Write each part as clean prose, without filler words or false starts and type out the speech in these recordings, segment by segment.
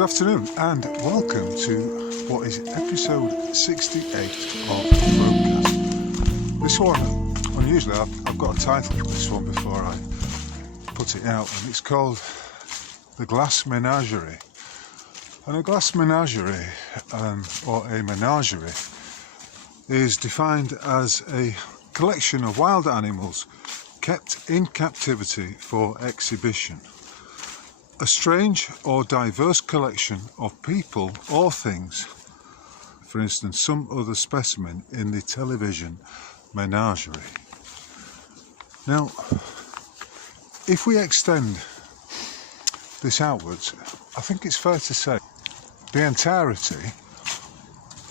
Good afternoon and welcome to what is episode 68 of the broadcast. This one, unusually, I've got a title for this one before I put it out, and it's called The Glass Menagerie. And a glass menagerie, or a menagerie, is defined as a collection of wild animals kept in captivity for exhibition. A strange or diverse collection of people or things, for instance some other specimen in the television menagerie. Now, if we extend this outwards, I think it's fair to say the entirety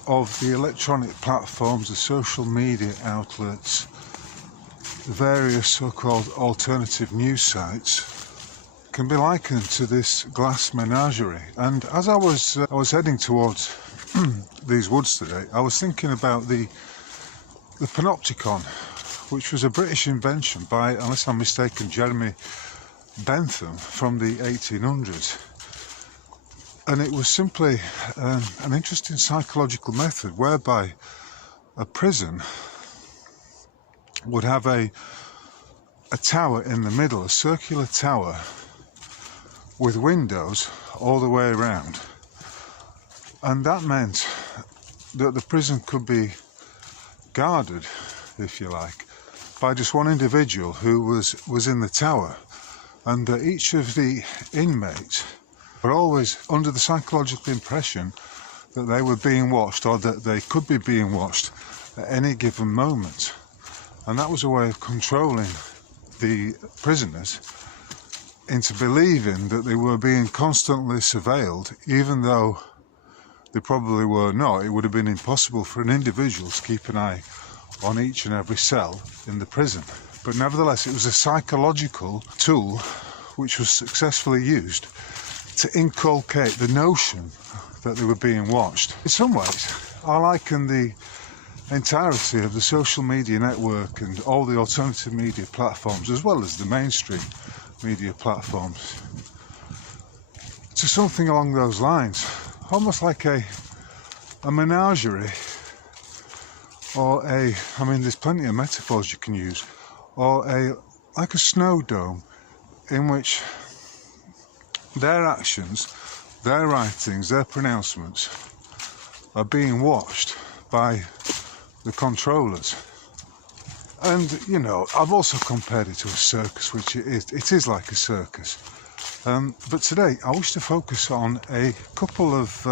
of the electronic platforms, the social media outlets, the various so-called alternative news sites can be likened to this glass menagerie. And as I was heading towards these woods today, I was thinking about the panopticon, which was a British invention by, unless I'm mistaken, Jeremy Bentham from the 1800s. And it was simply an interesting psychological method whereby a prison would have a tower in the middle, a circular tower with windows all the way around, and that meant that the prison could be guarded, if you like, by just one individual who was in the tower, and each of the inmates were always under the psychological impression that they were being watched, or that they could be being watched at any given moment. And that was a way of controlling the prisoners into believing that they were being constantly surveilled, even though they probably were not. It would have been impossible for an individual to keep an eye on each and every cell in the prison. But nevertheless, it was a psychological tool which was successfully used to inculcate the notion that they were being watched. In some ways, I liken the entirety of the social media network and all the alternative media platforms, as well as the mainstream media platforms, to something along those lines, almost like a menagerie, or there's plenty of metaphors you can use, or like a snow dome in which their actions, their writings, their pronouncements are being watched by the controllers. And, you know, I've also compared it to a circus, which it is like a circus. But today I wish to focus on a couple of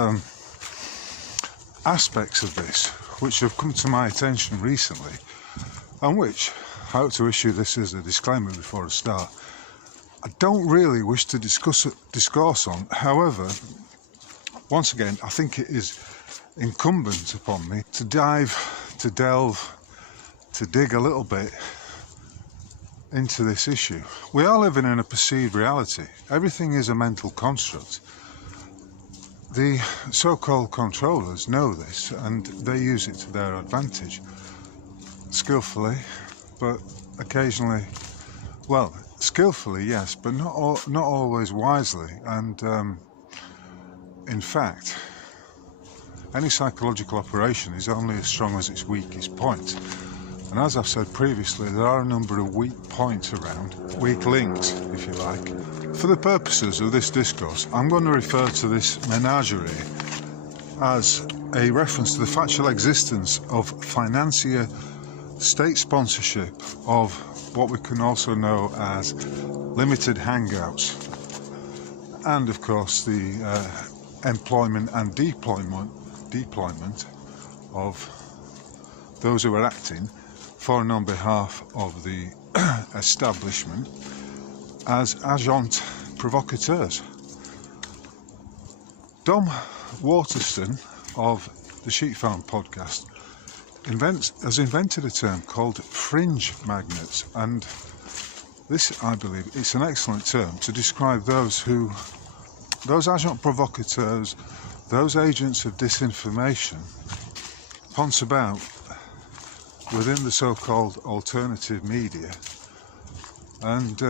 aspects of this which have come to my attention recently, and which I hope to issue this as a disclaimer before I start, I don't really wish to discourse on. However, once again, I think it is incumbent upon me to delve, to dig a little bit into this issue. We are living in a perceived reality. Everything is a mental construct. The so-called controllers know this, and they use it to their advantage, skillfully, but occasionally, well, skillfully, yes, but not always wisely. And in fact, any psychological operation is only as strong as its weakest point. And as I've said previously, there are a number of weak points around, weak links, if you like. For the purposes of this discourse, I'm going to refer to this menagerie as a reference to the factual existence of financier state sponsorship of what we can also know as limited hangouts, and of course the employment and deployment of those who are acting for and on behalf of the establishment as agents provocateurs. Dom Waterston of the Sheep Farm podcast has invented a term called fringe magnets, and this, I believe, it's an excellent term to describe those agents provocateurs, those agents of disinformation, ponce about within the so-called alternative media, and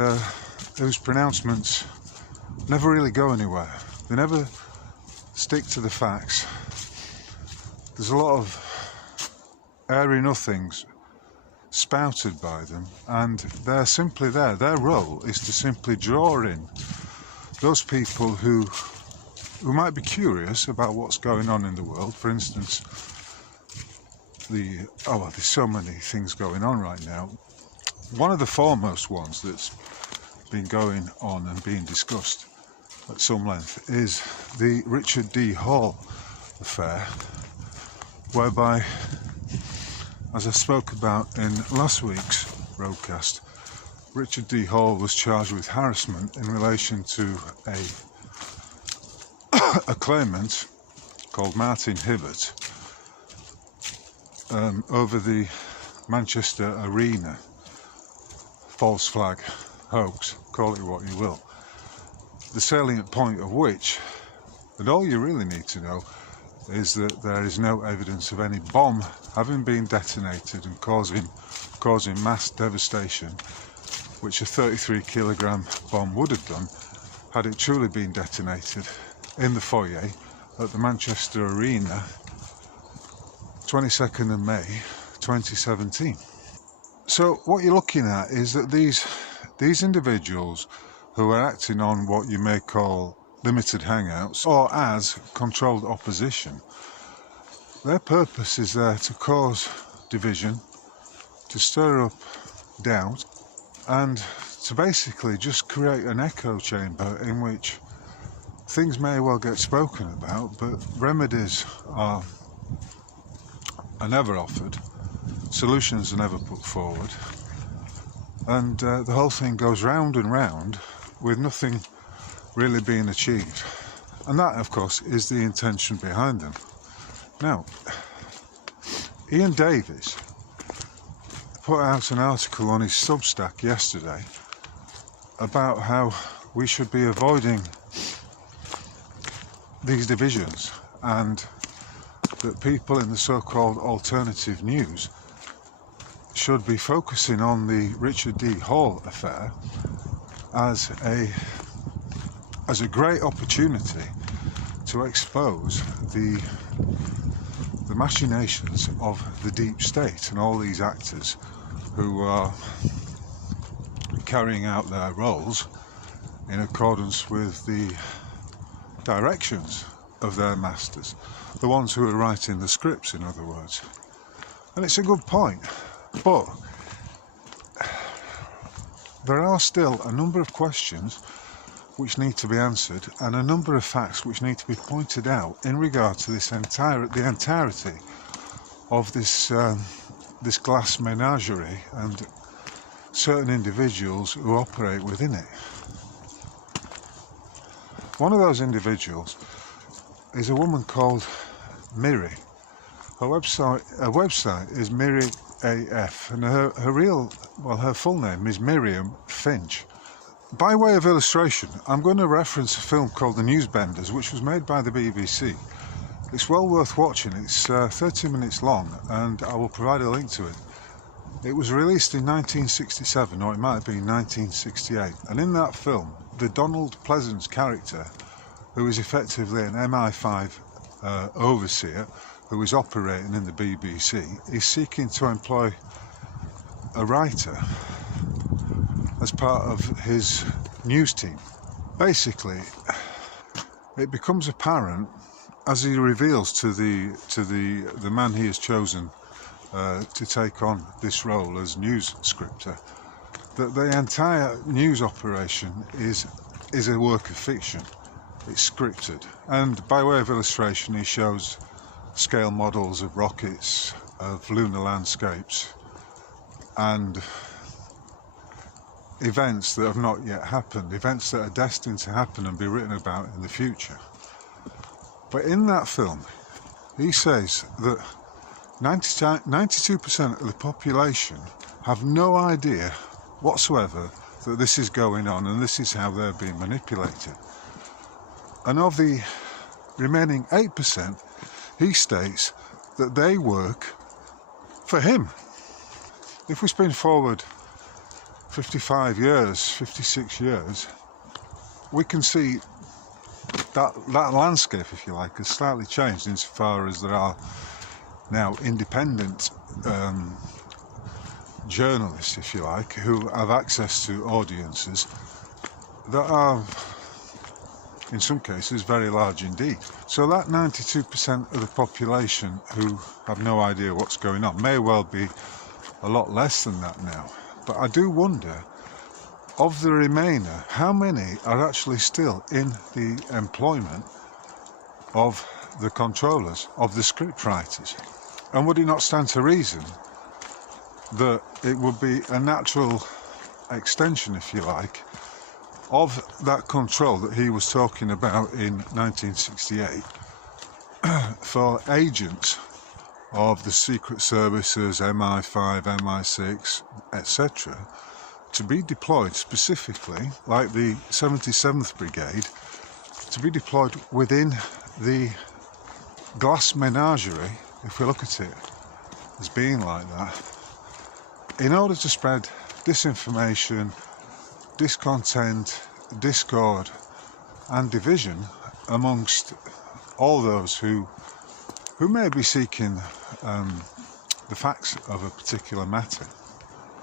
whose pronouncements never really go anywhere. They never stick to the facts. There's a lot of airy nothings spouted by them, and they're simply there. Their role is to simply draw in those people who might be curious about what's going on in the world. For instance, there's so many things going on right now. One of the foremost ones that's been going on and being discussed at some length is the Richard D. Hall affair, whereby, as I spoke about in last week's broadcast, Richard D. Hall was charged with harassment in relation to a claimant called Martin Hibbert over the Manchester Arena false flag hoax, call it what you will. The salient point of which, and all you really need to know, is that there is no evidence of any bomb having been detonated and causing mass devastation, which a 33 kilogram bomb would have done had it truly been detonated in the foyer at the Manchester Arena 22nd of May 2017. So what you're looking at is that these individuals who are acting on what you may call limited hangouts or as controlled opposition, their purpose is there to cause division, to stir up doubt, and to basically just create an echo chamber in which things may well get spoken about, but remedies are never offered, solutions are never put forward, and the whole thing goes round and round with nothing really being achieved. And that, of course, is the intention behind them. Now, Ian Davies put out an article on his Substack yesterday about how we should be avoiding these divisions, and that people in the so-called alternative news should be focusing on the Richard D. Hall affair as a great opportunity to expose the machinations of the deep state and all these actors who are carrying out their roles in accordance with the directions of their masters, the ones who are writing the scripts, in other words. And it's a good point, but there are still a number of questions which need to be answered, and a number of facts which need to be pointed out in regard to the entirety of this Glass Menagerie and certain individuals who operate within it. One of those individuals is a woman called Miri. Her website is Miri AF, and her full name is Miriam Finch. By way of illustration, I'm going to reference a film called The Newsbenders, which was made by the BBC. It's well worth watching. It's 30 minutes long, and I will provide a link to it. It was released in 1967, or it might have been 1968, and in that film, the Donald Pleasance character, who is effectively an MI5 overseer who is operating in the BBC, is seeking to employ a writer as part of his news team. Basically, it becomes apparent as he reveals to the man he has chosen to take on this role as news scripter, that the entire news operation is a work of fiction. It's scripted, and by way of illustration, he shows scale models of rockets, of lunar landscapes, and events that have not yet happened, events that are destined to happen and be written about in the future. But in that film, he says that 92% of the population have no idea whatsoever that this is going on and this is how they're being manipulated. And of the remaining 8%, he states that they work for him. If we spin forward 55 years, 56 years, we can see that landscape, if you like, has slightly changed insofar as there are now independent journalists, if you like, who have access to audiences that are, in some cases, very large indeed. So that 92% of the population who have no idea what's going on may well be a lot less than that now. But I do wonder, of the remainder, how many are actually still in the employment of the controllers, of the script writers? And would it not stand to reason that it would be a natural extension, if you like, of that control that he was talking about in 1968 for agents of the secret services, MI5, MI6, etc., to be deployed specifically, like the 77th Brigade, to be deployed within the Glass Menagerie, if we look at it as being like that, in order to spread disinformation, discontent, discord and division amongst all those who may be seeking the facts of a particular matter.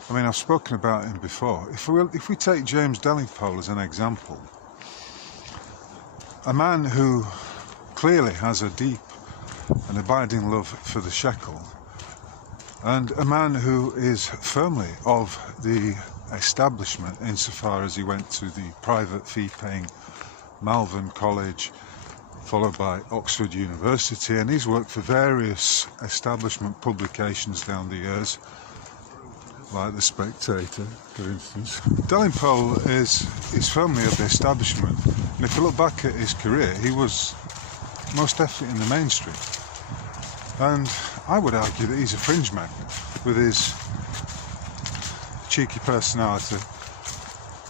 I mean, I've spoken about him before. If we take James Delingpole as an example, a man who clearly has a deep and abiding love for the shekel, and a man who is firmly of the establishment insofar as he went to the private fee-paying Malvern College, followed by Oxford University, and he's worked for various establishment publications down the years, like The Spectator, for instance. Delingpole is firmly of the establishment, and if you look back at his career, he was most definitely in the mainstream. And I would argue that he's a fringe magnet with his cheeky personality,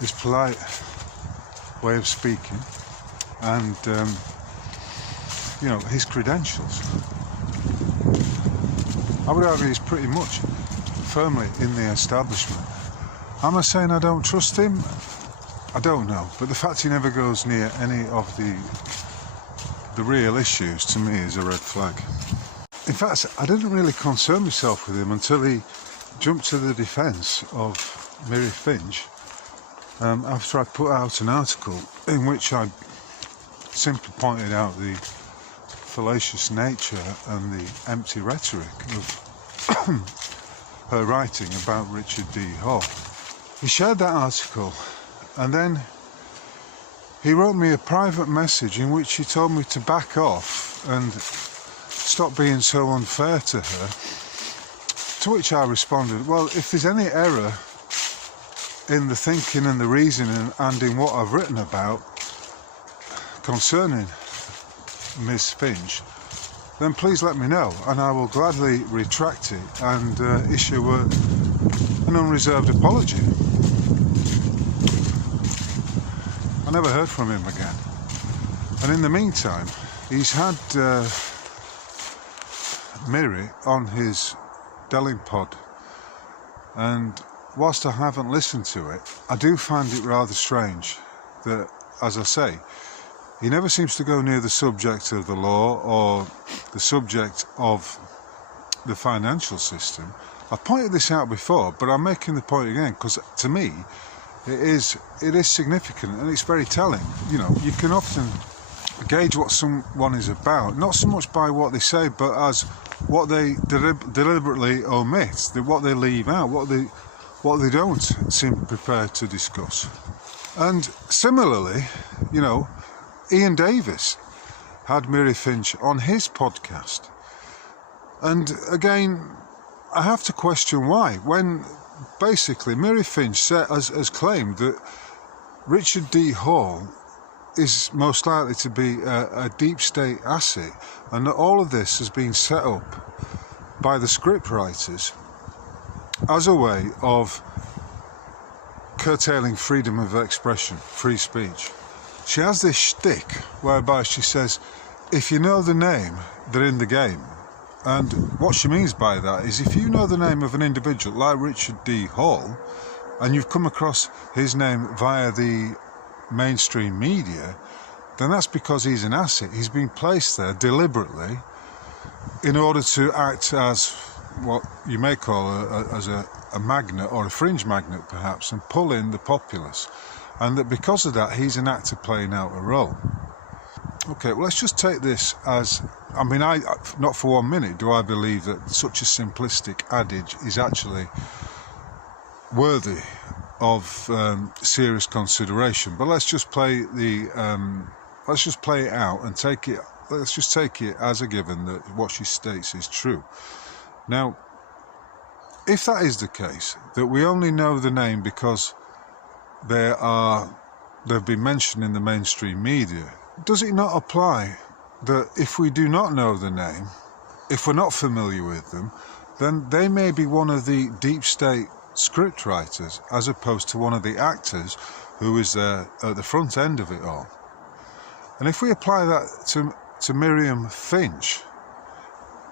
his polite way of speaking, and his credentials. I would argue he's pretty much firmly in the establishment. Am I saying I don't trust him? I don't know, but the fact he never goes near any of the real issues, to me, is a red flag. In fact, I didn't really concern myself with him until he jumped to the defence of Miri Finch after I put out an article in which I simply pointed out the fallacious nature and the empty rhetoric of her writing about Richard D. Hall. He shared that article, and then he wrote me a private message in which he told me to back off and stop being so unfair to her, to which I responded, well, if there's any error in the thinking and the reasoning and in what I've written about concerning Miss Finch, then please let me know, and I will gladly retract it and issue an unreserved apology. I never heard from him again, and in the meantime he's had Miri on his Delingpod, and whilst I haven't listened to it, I do find it rather strange that, as I say, he never seems to go near the subject of the law or the subject of the financial system. I've pointed this out before, but I'm making the point again because, to me, it is significant and it's very telling. You know, you can often gauge what someone is about, not so much by what they say, but as what they deliberately omit, what they leave out, what they don't seem prepared to discuss. And similarly, you know, Ian Davis had Miri Finch on his podcast, and again, I have to question why, when basically Miri Finch has claimed that Richard D. Hall is most likely to be a deep state asset, and that all of this has been set up by the scriptwriters as a way of curtailing freedom of expression, free speech. She has this shtick whereby she says, if you know the name, they're in the game. And what she means by that is, if you know the name of an individual like Richard D. Hall, and you've come across his name via the mainstream media, then that's because he's an asset. He's been placed there deliberately in order to act as what you may call a magnet, or a fringe magnet perhaps, and pull in the populace. And that because of that, he's an actor playing out a role. Okay, well, let's just take this as, I mean, not for 1 minute do I believe that such a simplistic adage is actually worthy of serious consideration. But let's just play it out and take it. Let's just take it as a given that what she states is true. Now, if that is the case, that we only know the name because they've been mentioned in the mainstream media, does it not apply that if we do not know the name, if we're not familiar with them, then they may be one of the deep state script writers as opposed to one of the actors who is there at the front end of it all? And if we apply that to Miriam Finch,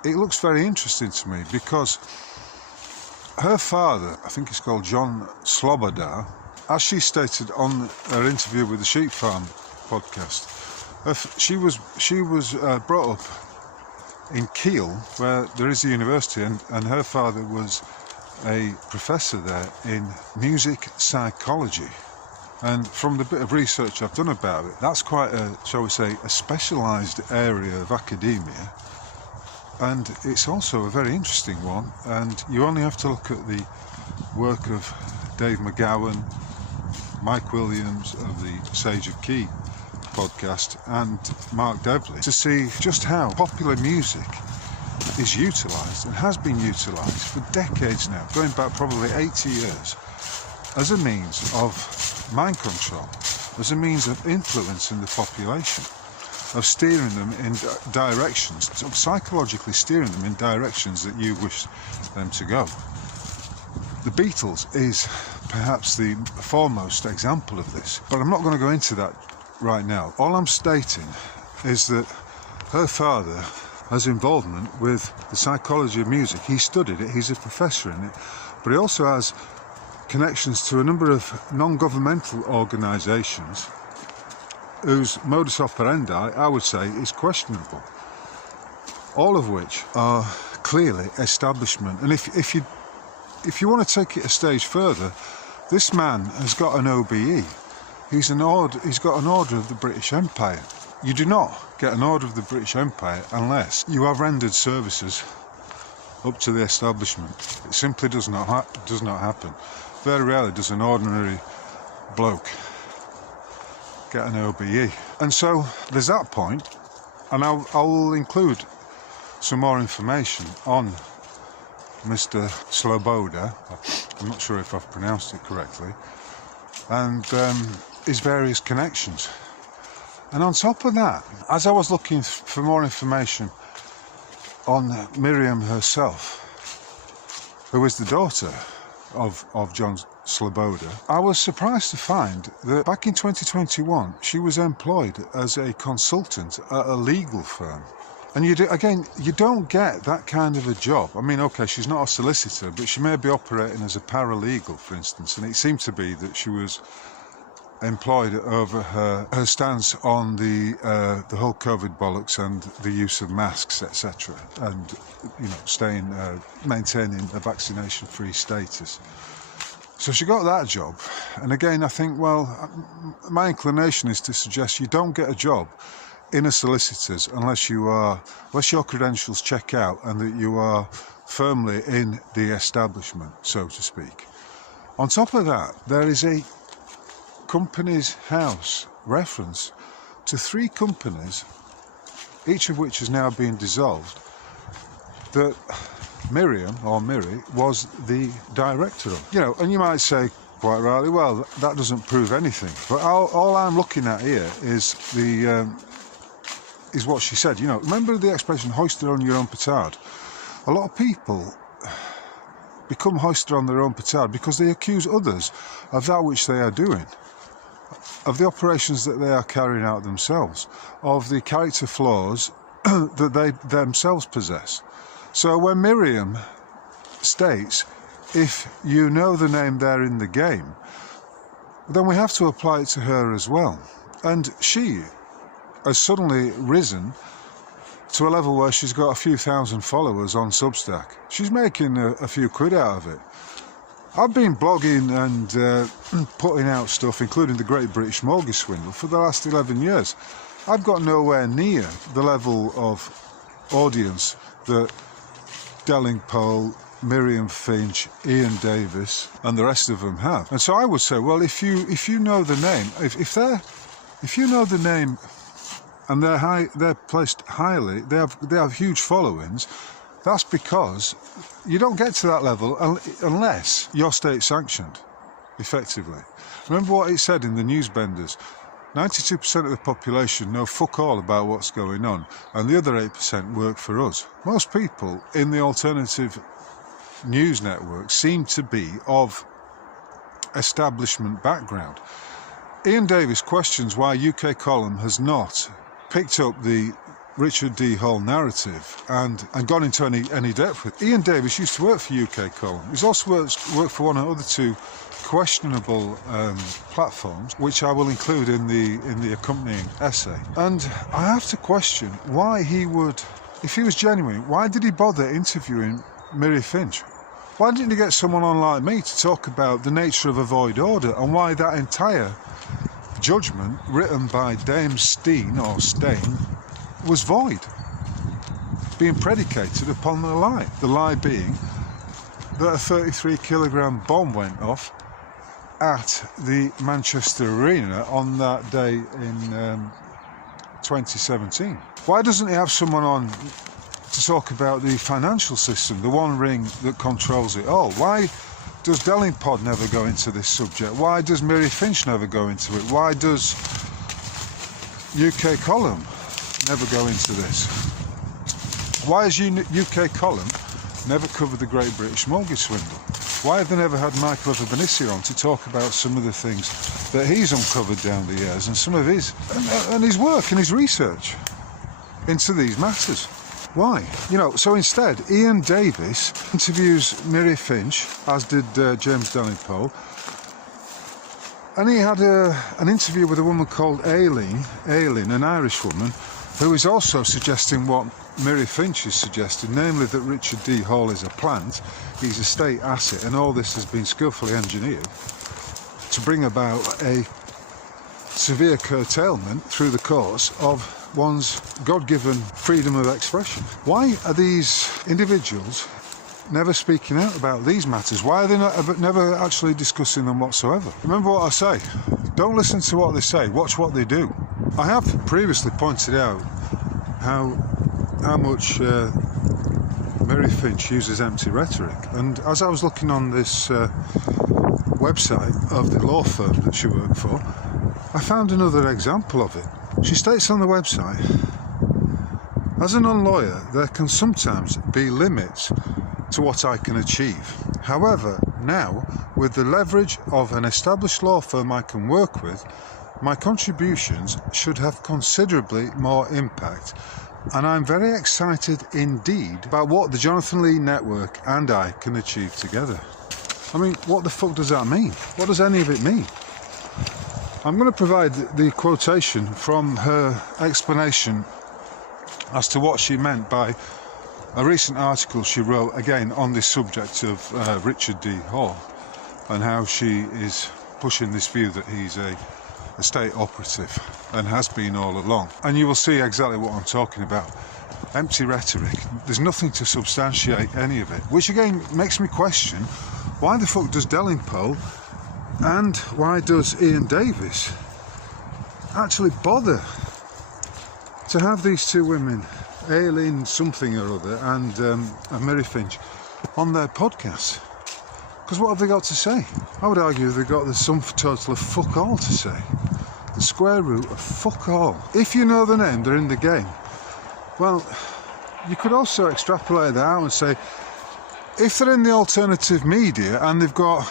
it looks very interesting to me, because her father, I think it's called John Sloboda, as she stated on her interview with the Sheep Farm podcast, she was brought up in Kiel, where there is a university, and her father was a professor there in music psychology. And from the bit of research I've done about it, that's quite a, shall we say, a specialised area of academia. And it's also a very interesting one, and you only have to look at the work of Dave McGowan, Mike Williams of the Sage of Key podcast, and Mark Devlin to see just how popular music is utilised, and has been utilised for decades now, going back probably 80 years, as a means of mind control, as a means of influencing the population, of steering them in directions, of psychologically steering them in directions that you wish them to go. The Beatles is perhaps the foremost example of this, but I'm not going to go into that right now. All I'm stating is that her father has involvement with the psychology of music. He studied it, he's a professor in it, but he also has connections to a number of non-governmental organisations whose modus operandi, I would say, is questionable, all of which are clearly establishment. And if you want to take it a stage further, this man has got an OBE. He's got an Order of the British Empire. You do not get an Order of the British Empire unless you have rendered services up to the establishment. It simply does not happen. Very rarely does an ordinary bloke get an OBE. And so there's that point, and I'll include some more information on Mr. Sloboda, I'm not sure if I've pronounced it correctly, and his various connections. And on top of that, as I was looking for more information on Miriam herself, who is the daughter of John Sloboda, I was surprised to find that back in 2021 she was employed as a consultant at a legal firm. And you don't get that kind of a job. I mean, okay, she's not a solicitor, but she may be operating as a paralegal, for instance, and it seemed to be that she was employed over her stance on the whole COVID bollocks and the use of masks, etc., and maintaining a vaccination-free status. So she got that job, and again, I think, well, my inclination is to suggest you don't get a job in a solicitor's unless your credentials check out and that you are firmly in the establishment, so to speak. On top of that, there is a Companies House reference to 3 companies, each of which is now being dissolved, that Miriam, or Miri, was the director of. And you might say, quite rightly, well, that doesn't prove anything. But all I'm looking at here is is what she said. Remember the expression, hoisted on your own petard? A lot of people become hoisted on their own petard because they accuse others of that which they are doing, of the operations that they are carrying out themselves, of the character flaws that they themselves possess. So when Miriam states, if you know the name, they're in the game, then we have to apply it to her as well. And she has suddenly risen to a level where she's got a few thousand followers on Substack. She's making a few quid out of it. I've been blogging and putting out stuff, including the Great British Mortgage Swindle, for the last 11 years. I've got nowhere near the level of audience that Delingpole, Miriam Finch, Ian Davis and the rest of them have. And so I would say, well, if you know the name, if you know the name and they're placed highly, they have huge followings, that's because you don't get to that level unless you're state sanctioned, effectively. Remember what it said in the Newsbenders: 92% of the population know fuck all about what's going on, and the other 8% work for us. Most people in the alternative news network seem to be of establishment background. Ian Davis questions why UK Column has not picked up the Richard D. Hall narrative and gone into any depth with. Ian Davis used to work for UK Column. He's also worked for one of the other two questionable platforms, which I will include in the accompanying essay. And I have to question why he would, if he was genuine, why did he bother interviewing Miri Finch? Why didn't he get someone on like me to talk about the nature of a void order and why that entire judgment written by Dame Steen or Stain was void, being predicated upon the lie. The lie being that a 33 kilogram bomb went off at the Manchester Arena on that day in 2017. Why doesn't he have someone on to talk about the financial system, the one ring that controls it all? Why does Delingpod never go into this subject? Why does Miri Finch never go into it? Why does UK Column never go into this? Why has UK Column never covered the Great British Mortgage Swindle? Why have they never had Michael Avabanisi on to talk about some of the things that he's uncovered down the years and some of his and his work and his research into these matters? Why? You know, so instead, Ian Davis interviews Miri Finch, as did James Delingpole, and he had an interview with a woman called Aileen, an Irish woman, who is also suggesting what Miri Finch is suggesting, namely that Richard D. Hall is a plant, he's a state asset, and all this has been skillfully engineered to bring about a severe curtailment through the course of one's God-given freedom of expression. Why are these individuals never speaking out about these matters? Why are they never actually discussing them whatsoever? Remember what I say, don't listen to what they say, watch what they do. I have previously pointed out how much Miri Finch uses empty rhetoric, and as I was looking on this website of the law firm that she worked for, I found another example of it. She states on the website, as a non-lawyer, there can sometimes be limits to what I can achieve. However, now, with the leverage of an established law firm I can work with, my contributions should have considerably more impact, and I'm very excited indeed about what the Jonathan Lee Network and I can achieve together. I mean, what the fuck does that mean? What does any of it mean? I'm going to provide the quotation from her explanation as to what she meant by a recent article she wrote, again, on this subject of Richard D. Hall, and how she is pushing this view that he's a state operative and has been all along. And you will see exactly what I'm talking about. Empty rhetoric. There's nothing to substantiate any of it, which again makes me question, why the fuck does Delingpole and why does Ian Davis actually bother to have these two women, Aileen something or other and Miri Finch, on their podcasts? Because what have they got to say? I would argue they've got the sum total of fuck all to say. The square root of fuck all. If you know the name, they're in the game. Well, you could also extrapolate that out and say, if they're in the alternative media and they've got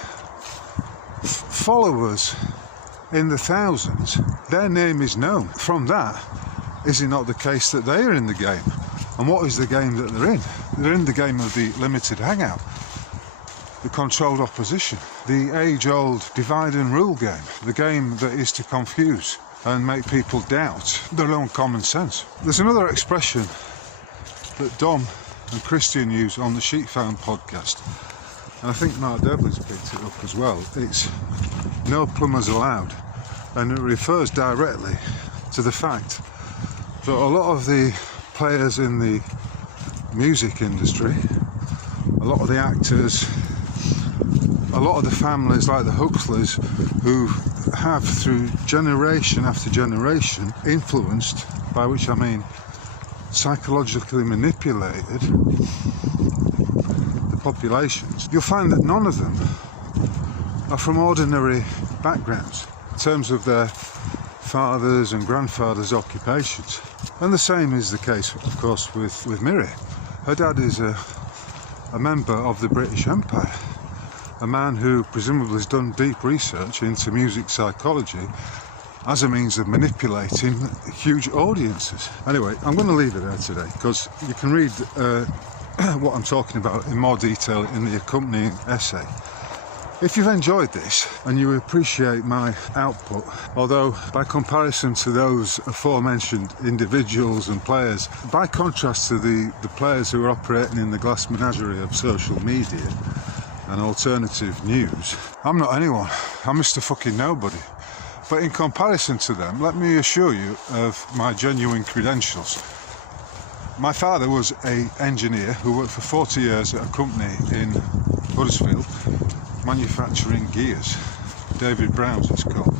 followers in the thousands, their name is known. From that, is it not the case that they are in the game? And what is the game that they're in? They're in the game of the limited hangout, the controlled opposition, the age-old divide and rule game, the game that is to confuse and make people doubt their own common sense. There's another expression that Dom and Christian use on the Sheep Farm podcast, and I think Mark Devlin's picked it up as well. It's no plumbers allowed, and it refers directly to the fact that a lot of the players in the music industry, a lot of the actors, a lot of the families like the Huxleys, who have through generation after generation influenced, by which I mean psychologically manipulated, the populations, you'll find that none of them are from ordinary backgrounds in terms of their fathers and grandfathers' occupations. And the same is the case, of course, with Miri. Her dad is a member of the British Empire, a man who presumably has done deep research into music psychology as a means of manipulating huge audiences. Anyway, I'm going to leave it there today, because you can read what I'm talking about in more detail in the accompanying essay. If you've enjoyed this and you appreciate my output, although by comparison to those aforementioned individuals and players, by contrast to the players who are operating in the Glass Menagerie of social media and alternative news, I'm not anyone. I'm Mr. fucking nobody. But in comparison to them, let me assure you of my genuine credentials. My father was an engineer who worked for 40 years at a company in Huddersfield, manufacturing gears. David Brown's it's called.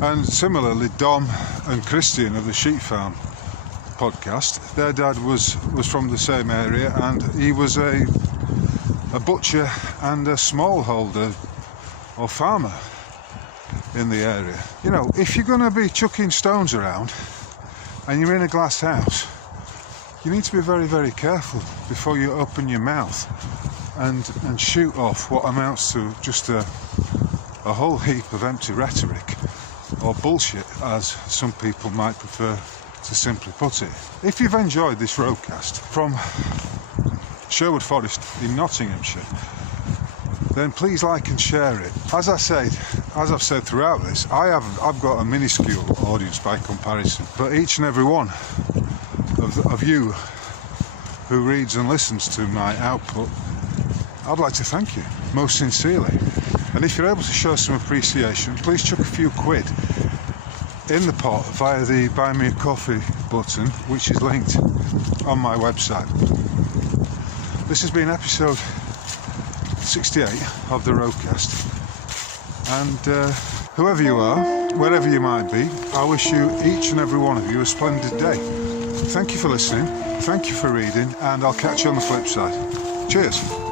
And similarly, Dom and Christian of the Sheep Farm podcast, their dad was from the same area, and he was a butcher and a smallholder or farmer in the area. You know, if you're going to be chucking stones around and you're in a glass house, you need to be very, very careful before you open your mouth and shoot off what amounts to just a whole heap of empty rhetoric, or bullshit, as some people might prefer to simply put it. If you've enjoyed this roadcast from Sherwood Forest in Nottinghamshire, then please like and share it. As I've said throughout this, I've got a minuscule audience by comparison, but each and every one of you who reads and listens to my output, I'd like to thank you most sincerely. And if you're able to show some appreciation, please chuck a few quid in the pot via the Buy Me a Coffee button, which is linked on my website. This has been episode 68 of the Roadcast, and whoever you are, wherever you might be, I wish you, each and every one of you, a splendid day. Thank you for listening, thank you for reading, and I'll catch you on the flip side. Cheers.